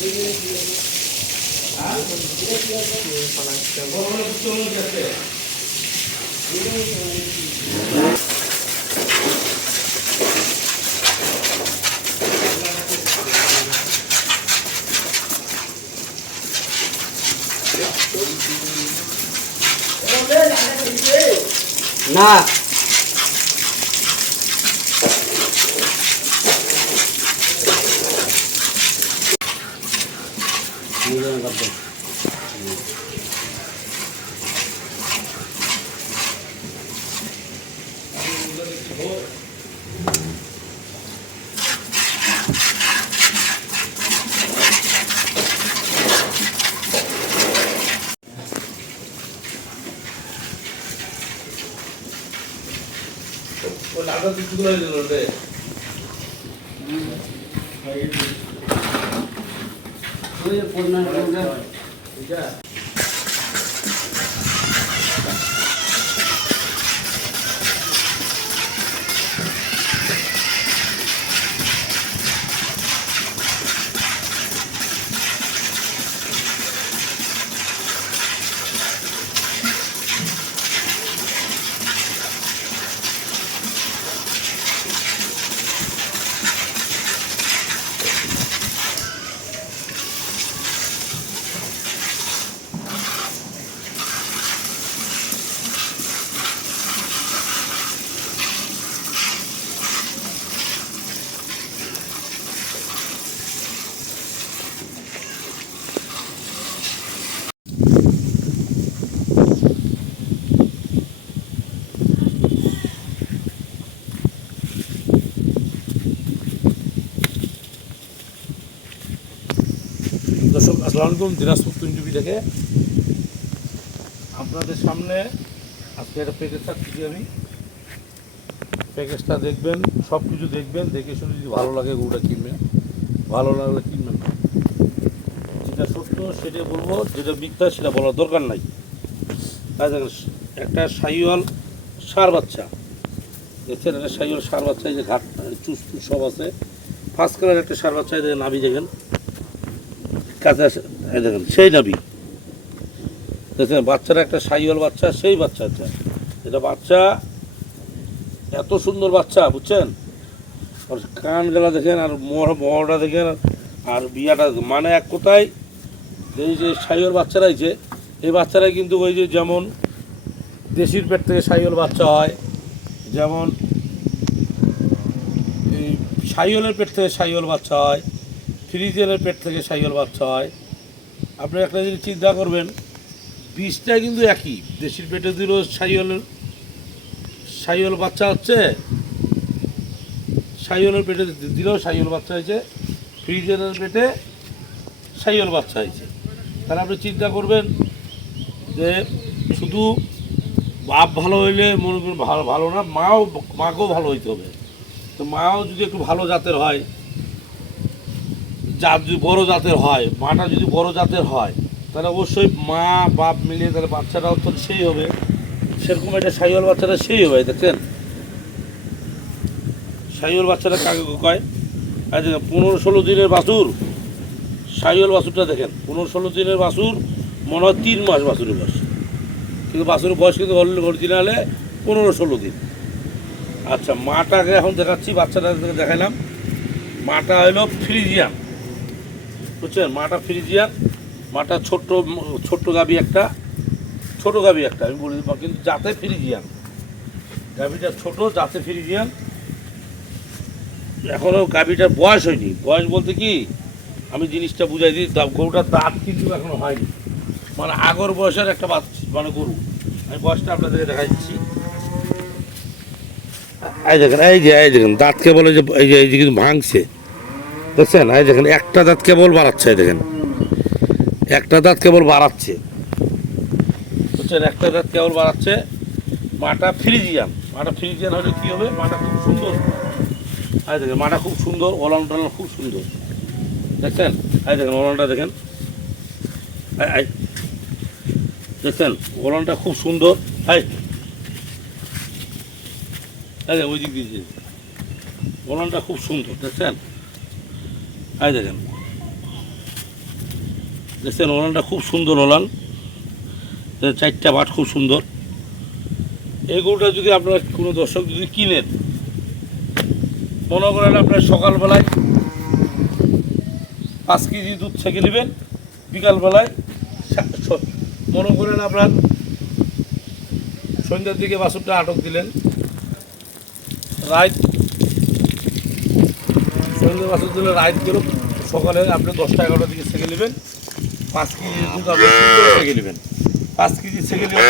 না দর্শক আসসালামু আলাইকুম। দিনাজপুর টিভি থেকে আপনাদের সামনে আজকে একটা প্যাকেজ থাকছি। আমি প্যাকেজটা দেখবেন, সব কিছু দেখবেন, দেখে শুনে যদি ভালো লাগে গরুটা কিনবেন, ভালো লাগলে কিনবেন না। যেটা সত্য সেটা বলবো, যেটা মিথ্যা সেটা বলার দরকার নাই। তাই দেখেন একটা শাহিওয়াল ষাঁড় বাচ্চা দেখছেন, একটা শাহিওয়াল ষাঁড় বাচ্চা, এই যে ঘাট চুস সব আছে, ফার্স্ট কালার একটা ষাঁড় বাচ্চা। এই দেখেন নাভি দেখেন, কাছে দেখেন সেই নাভি দেখছেন। বাচ্চারা একটা শাহিওয়াল বাচ্চা, সেই বাচ্চাটা এটা বাচ্চা এত সুন্দর বাচ্চা, বুঝছেন? আর কান গেলা দেখেন, আর মোহরটা দেখেন, আর বিয়াটা মানে এক কোথায় এই যে শাহিওয়াল বাচ্চারা হয়েছে, এই বাচ্চারাই কিন্তু ওই যে যেমন দেশির পেট থেকে শাহিওয়াল বাচ্চা হয়, যেমন এই শাহিওয়ালের পেট থেকে শাহিওয়াল বাচ্চা হয়, ফ্রিজিয়ানের পেট থেকে শাহিওয়াল বাচ্চা হয়। আপনি একটা জিনিস চিন্তা করবেন, বীজটা কিন্তু একই। দেশির পেটে দিলেও শাহিওয়াল বাচ্চা হচ্ছে, শাহিওয়ালের পেটে দিলেও শাহিওয়াল বাচ্চা হয়েছে, ফ্রিজিয়ানের পেটে শাহিওয়াল বাচ্চা হয়েছে। তাহলে আপনি চিন্তা করবেন যে শুধু বাপ ভালো হইলে মনে করেন ভালো ভালো না, মাকেও ভালো হইতে হবে। তো মাও যদি একটু ভালো জাতের হয়, জাত যদি বড়ো জাতের হয়, মাটা যদি বড় জাতের হয়, তাহলে অবশ্যই মা বাপ মিলিয়ে তাহলে বাচ্চাটাও তো সেই হবে। সেরকম একটা শাহিওয়াল বাচ্চাটা সেই হবে। দেখছেন শাহিওয়াল বাচ্চাটা কাকে কয়? আর দেখেন 15-16 দিনের বাছুর, শাহিওয়াল বাছুরটা দেখেন 15-16 দিনের বাছুর, মনে হয় 3 মাস বাছুরের বয়স, কিন্তু বাছুরের বয়স কিন্তু অরিজিনালে 15-16 দিন। আচ্ছা, মাটাকে এখন দেখাচ্ছি, বাচ্চাটা দেখাইলাম। মাটা হলো ফ্রিজিয়ান, বুঝছেন? মাটা ফ্রিজিয়ান, মাটা ছোট্ট গাভী একটা, ছোটো গাভী একটা আমি বলি, কিন্তু জাতে ফ্রিজিয়ান। গাভীটা ছোট, জাতে ফ্রিজিয়ান। এখনও গাভীটার বয়স হয়নি। বয়স বলতে কি, আমি জিনিসটা বুঝাই দিই, গরুটার দাঁত কিন্তু এখনো হয়নি, মানে আগর বয়সের একটা মানে গরু। আমি বয়সটা আপনাদেরকে দেখা দিচ্ছি। এই দেখেন, এই দেখেন দাঁত কেবল এই যে কিন্তু ভাঙছে, দেখছেন? এই দেখেন একটা দাঁত কেবল বাড়াচ্ছে, দেখেন একটা দাঁত কেবল বাড়াচ্ছে, বুঝছেন? একটা দাঁত কেবল বাড়াচ্ছে। মাটা ফ্রিজিয়ান, মাটা ফ্রিজিয়ান হলে কী হবে, মাটা খুব সুন্দর। এই দেখেন মাটা খুব সুন্দর, ওলান টোলান খুব সুন্দর, দেখছেন? এই দেখেন ওলানটা দেখেন, দেখছেন ওলানটা খুব সুন্দর। এই দেখেন ওই দিক দিয়ে ওলানটা খুব সুন্দর, দেখছেন? এই দেখেন দেখছেন ওলানটা খুব সুন্দর ওলান, চারটা বাট খুব সুন্দর। এই গরুটা যদি আপনারা কোনো দর্শক যদি কিনেন, মনে করেন আপনার সকালবেলায় 5 কেজি দুধ ছেঁকে নেবেন, বিকালবেলায় মনে করেন আপনার সন্ধ্যার দিকে বাছুরটা আটক দিলেন, রাত সন্ধ্যে বাছুর দিলে রাত গেল, সকালে আপনি 10টা-11টার দিকে ছেঁকে নেবেন, 5 কেজি দুধ আপনি ছেঁকে নেবেন, 5 কেজি ছেঁকে নেবেন,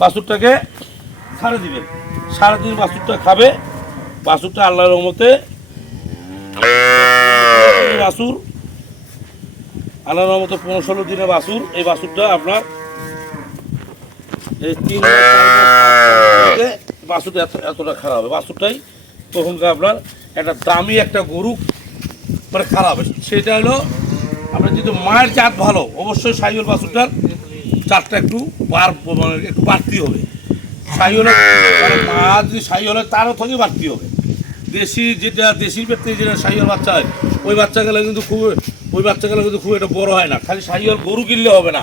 বাছুরটাকে ছাড়ে দিবেন, সারাদিন বাছুরটা খাবে। বাছুরটা আল্লাহর রহমতে বাছুর, আল্লাহর রহমতে 15-16 দিনের বাছুর। এই বাছুরটা আপনার এই 3 বাছুরটা এতটা খারাপ হবে, বাছুরটাই তখনকার আপনার একটা দামি একটা গরু মানে খারাপ হবে। সেটা হলো আপনার যদি মায়ের জাত ভালো, অবশ্যই সাইওয়াল বাছুরটার জাতটা একটু মানে একটু বাড়তি হবে। সাইওয়ালের মানে মা যদি সাইওয়াল হয় তারও থেকে বাড়তি হবে। দেশি যেটা দেশির পেট থেকে যেটা সাইওয়াল বাচ্চা হয়, ওই বাচ্চাগুলো কিন্তু খুব একটা বড় হয় না। খালি সাইওয়াল গরু কিনলে হবে না,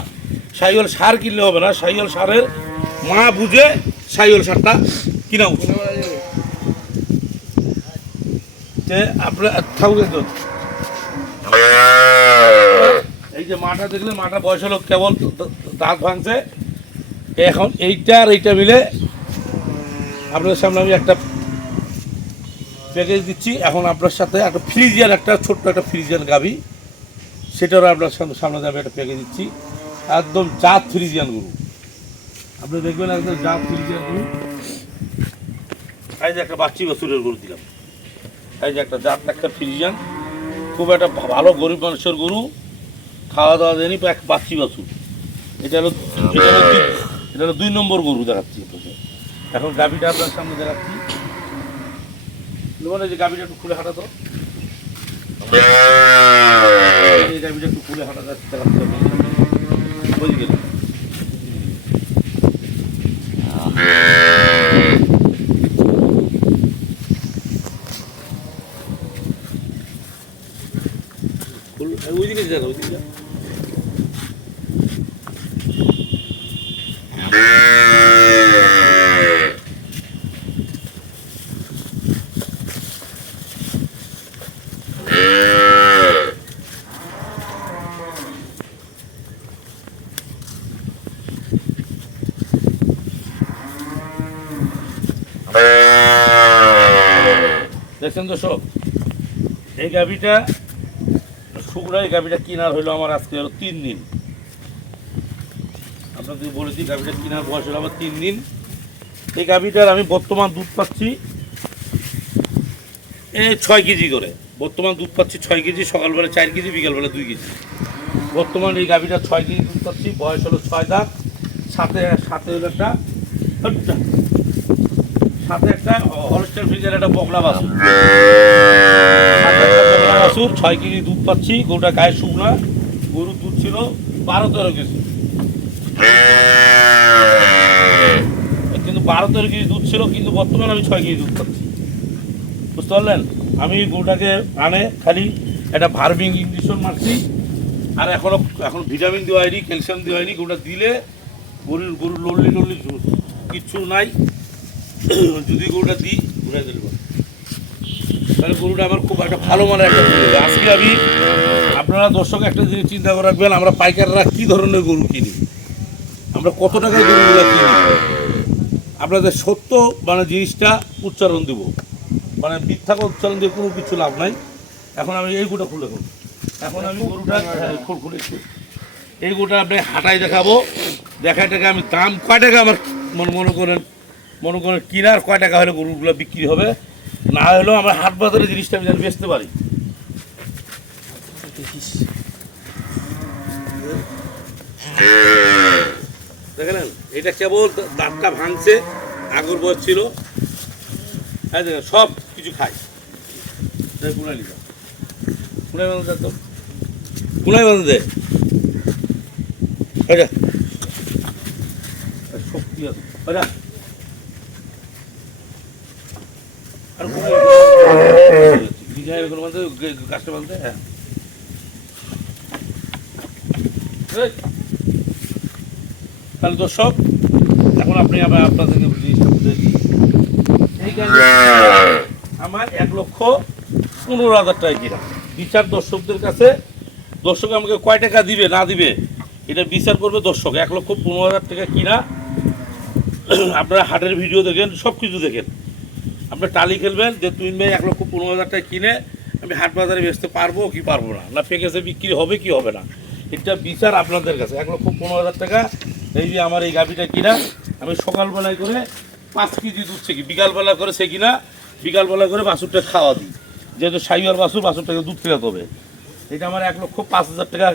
সাইওয়াল সার কিনলে হবে না, সাইওয়াল সারের মা বুঝে সাইওয়াল সারটা কিনা উচিত। আপনার থাকুন, এই যে মাটা দেখলে মাটা বয়স হলো কেবল দাঁত ভাঙছে। এখন এইটা আর এইটা মিলে আপনাদের সামনে আমি একটা প্যাকেজ দিচ্ছি। এখন আপনার সাথে একটা ফ্রিজিয়ান, একটা ছোট্ট একটা ফ্রিজিয়ান গাভি, সেটারও আপনার সামনে আমি একটা প্যাকেজ দিচ্ছি। একদম জাত ফ্রিজিয়ান গরু, আপনি দেখবেন একদম জাত ফ্রিজিয়ান গরু। এই যে একটা বাচ্চি বছরের গরু দিলাম, এই যে একটা জাত একটা ফ্রিজিয়ান, খুব একটা ভালো গরিব মানুষের গরু, খাওয়া দাওয়া দেয়নি, এক বাচ্চি বাছুর। এটা হলো 2 নম্বর গরু দেখাচ্ছি। এখন গাভিটা আপনার সামনে দেখাচ্ছি, এই যে গাভিটা একটু খুলে হাঁটা, তো এই গাভিটা একটু খুলে হাঁটা যাচ্ছে দেখাচ্ছি ওইদিকে। ওইদিকে যান, ওইদিকে যান। দেখছেন তো সব, এই গাভিটা শুকনো, এই গাভিটা কেনার হইলো আমার আজকে হলো 3 দিন। আপনাদের বলেছি গাভিটা কেনার বয়স হলো আমার 3 দিন। এই গাভিটার আমি বর্তমান দুধ পাচ্ছি 6 কেজি করে, বর্তমান দুধ পাচ্ছি 6 কেজি, সকালবেলা 4 কেজি, বিকালবেলা 2 কেজি। বর্তমান এই গাভিটা 6 কেজি দুধ পাচ্ছি, বয়স হলো 6 দাঁত, সাথে হলো একটা হলস্টাইন ফ্রিজিয়ান একটা বকলা বাছুর, 6 কেজি দুধ পাচ্ছি। গরুটা গায়ে শুকনা, গরুর দুধ ছিল 12-13 কেজি, কিন্তু 12-13 কেজি দুধ ছিল, কিন্তু বর্তমানে আমি 6 কেজি দুধ পাচ্ছি। বুঝতে পারলেন? আমি গরুটাকে খালি একটা ভার্মিং ইঞ্জেকশন মারছি, আর এখন ভিটামিন দেওয়া হয়নি, ক্যালসিয়াম দেওয়া হয়নি। গরুটা দিলে গরুর লড়লি কিচ্ছু নাই। যদি গরুটা দিই ঘুরে দিল, তাহলে গরুটা আমার খুব একটা ভালো মানের একটা গরু। আজকে আমি আপনারা দর্শক একটা জিনিস চিন্তা করে রাখবেন, আমরা পাইকাররা কী ধরনের গরু কিনি, আমরা কত টাকায় গরুগুলো কিনি, আপনাদের সত্য মানে জিনিসটা উচ্চারণ দেবো, মানে মিথ্যা উচ্চারণ দিয়ে কোনো কিছু লাভ নাই। এখন আমি এই গোটা খুলে করব, এখন আমি গরুটা খুলে এই গোটা আপনি হাঁটাই দেখাবো, দেখায় টাকা আমি দাম কয় টাকা আমার মনে করেন কিনার কয় টাকা হলে গরুগুলো বিক্রি হবে, না হলেও আমরা হাট বাজারে জিনিসটা আমি যেন বেচতে পারি। দেখলেন, এটা কেবল দাঁতটা ভাঙছে, আগর বয়স ছিল, সব কিছু খায়। পুনাই বাঁধে দেয়, শক্তি আছে। আর গাছটা বাঁধতে, হ্যাঁ তাহলে দর্শক এখন আপনি আবার আপনাদেরকে জিনিসটা বুঝে দিই। এই গাড়ি আমার 1,15,000 টাকা কিনা। বিচার দর্শকদের কাছে, দর্শক আমাকে কয় টাকা দিবে না দিবে এটা বিচার করবে দর্শক। 1,15,000 টাকা কিনা। আপনারা হাটের ভিডিও দেখেন, সব কিছু দেখেন, আপনি টালি খেলবেন যে তুই ভাই 1,15,000 টাকা কিনে আমি হাট বাজারে বেচতে পারবো কি পারবো না, না প্যাকেজে বিক্রি হবে কি হবে না, এটা বিচার আপনাদের কাছে। 1,15,000 টাকা এই যে আমার এই গাভিটা কিনা আমি সকালবেলায় করে 5 কেজি দুধ থেকে বিকালবেলা করে সে কিনা বিকালবেলা করে বাছুরটা খাওয়া দিই, যেহেতু সাইওয়ার বাছুরটাকে দুধ খেলাতে হবে। এটা আমার 1,05,000 টাকা,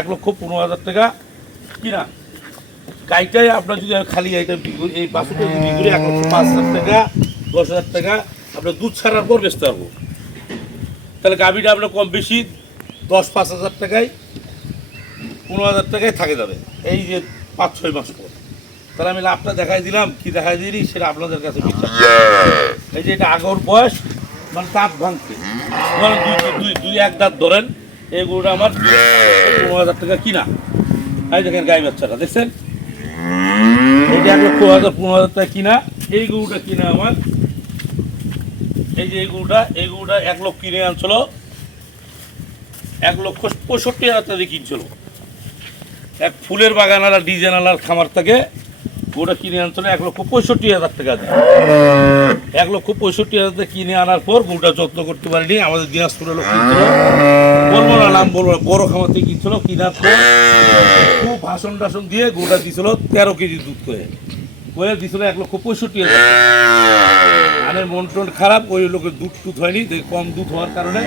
1,15,000 টাকা কিনা। গাইটাই আপনার যদি খালি এইটা এই বাছুরটা যদি বিক্রি 1,05,000 টাকা 10,000 টাকা আপনার দুধ ছাড়ার পর বেচতে পারবো। তাহলে গাভিটা আপনার কম বেশি 10-5,000 টাকায় 15,000 টাকায় থাকে যাবে এই যে 5-6 মাস পর। তাহলে আমি লাভটা দেখাই দিলাম কি দেখাই দিই সেটা আপনাদের কাছে বিচার। এই যে এটা আগর বয়স মানে দাঁত ভাঙছে, ধরেন দুই এক দাঁত ধরেন, এই গরুটা আমার 15,000 টাকা কিনা। এই দেখেন গাই বাচ্চাটা দেখছেন, এইটা 1,15,000 টাকা কিনা। এই গরুটা কিনা আমার, এই যে এই গরুটা 1 লক্ষ কিনে আনছিল, 1,65,000 টাকা কিনছিল। এক ফুলের বাগানালা ডিজাইনালার খামার থেকে গরুটা কিনে আনছিল 1,65,000 টাকা দিয়ে। 1,65,000 টাকা কিনে আনার পর গরুটা যত্ন করতে পারিনি। আমাদের দিনাজপুরের লোক কিনছিল, বলবো না নাম বলবো না, বড় খামার থেকে কিনছিল। কিনার পর খুব ভাষণ টাষণ দিয়ে গরুটা দিছিল 13 কেজি দুধ করে দিছিল 1,65,000 টাকা। আনের মন টন খারাপ, ওই লোকের দুধ টুধ হয়নি, কম দুধ হওয়ার কারণে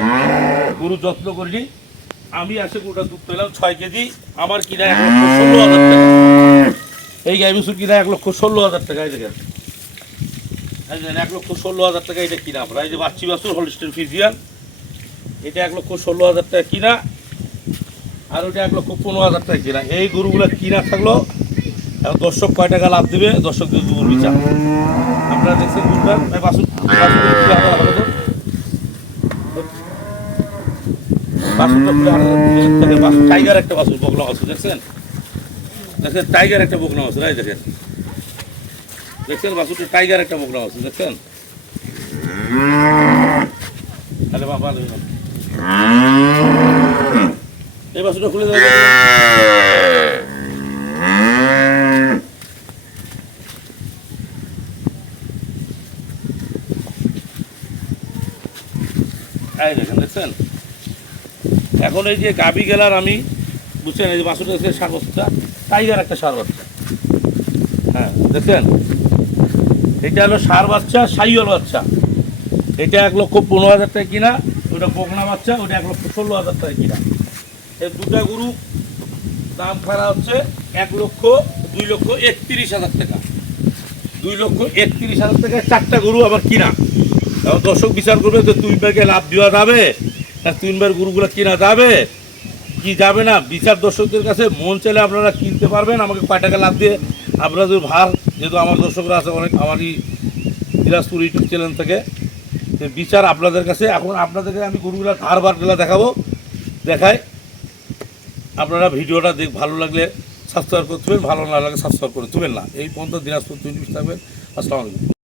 গরু যত্ন করিনি। আমি আসে গরুটা দুধ পেলাম 6 কেজি, আমার কিনা 1,16,000 টাকা। এই গাই বাছুর কিনা 1,16,000 টাকা। এই দেখেন 1,16,000 টাকা এটা কিনা আমরা। এই যে বাচ্চি বাছুর হলস্টেইন ফ্রিজিয়ান, এটা 1,16,000 টাকা কিনা, আর ওইটা 1,15,000 টাকা কিনা। এই গরুগুলো কিনা থাকলো। এখন দর্শক কয় টাকা লাভ দেবে দর্শকদের দুপুর বিচার। আপনারা দেখছেন গরুটা বাছুর টাইগার একটা বাছুর বকনা বাছুর দেখছেন, দেখছেন টাইগার একটা বকনা বাছুর। এই দেখেন দেখছেন বাছুরটা টাইগার একটা বকনা বাছুর দেখছেন। তাহলে বাবা এই বাছুরটা খুলে দেবে। এই দেখেন দেখছেন। এখন এই যে গাবি গেলার আমি বুঝছেন, এই যে বাছুরটা দেখছেন সার বাচ্চা, টাইগার একটা সার বাচ্চা। হ্যাঁ দেখছেন, এটা হলো সার বাচ্চা, সাইওয়াল বাচ্চা। এটা 1,15,000 টাকা কিনা, ওটা বকনা বাচ্চা, ওটা 1,16,000 টাকা কিনা। এই দুটা গরু দাম খারা হচ্ছে 2,31,000 টাকা। 2,31,000 টাকায় 4টা গরু আবার কিনা। এখন দর্শক বিচার করবে যে 2 ভাইকে লাভ দেওয়া যাবে না 3 ভাইয়ের গরুগুলো কিনা যাবে কি যাবে না। বিচার দর্শকদের কাছে, মন চাইলে আপনারা কিনতে পারবেন আমাকে কয় টাকা লাভ দিয়ে। আপনারা যদি ভার, যেহেতু আমার দর্শকরা আছে অনেক আমারই দিনাজপুর ইউটিউব চ্যানেল থেকে, বিচার আপনাদের কাছে। এখন আপনাদেরকে আমি গরুগুলো ধারবারগুলো দেখাবো, দেখাই। আপনারা ভিডিওটা ভালো লাগলে সাবস্ক্রাইব করতে পারেন, ভালো না লাগলে সাবস্ক্রাইব করে তুলবেন না। এই পর্যন্ত দিনাজপুর 20 থাকবেন। আসসালামু আলাইকুম।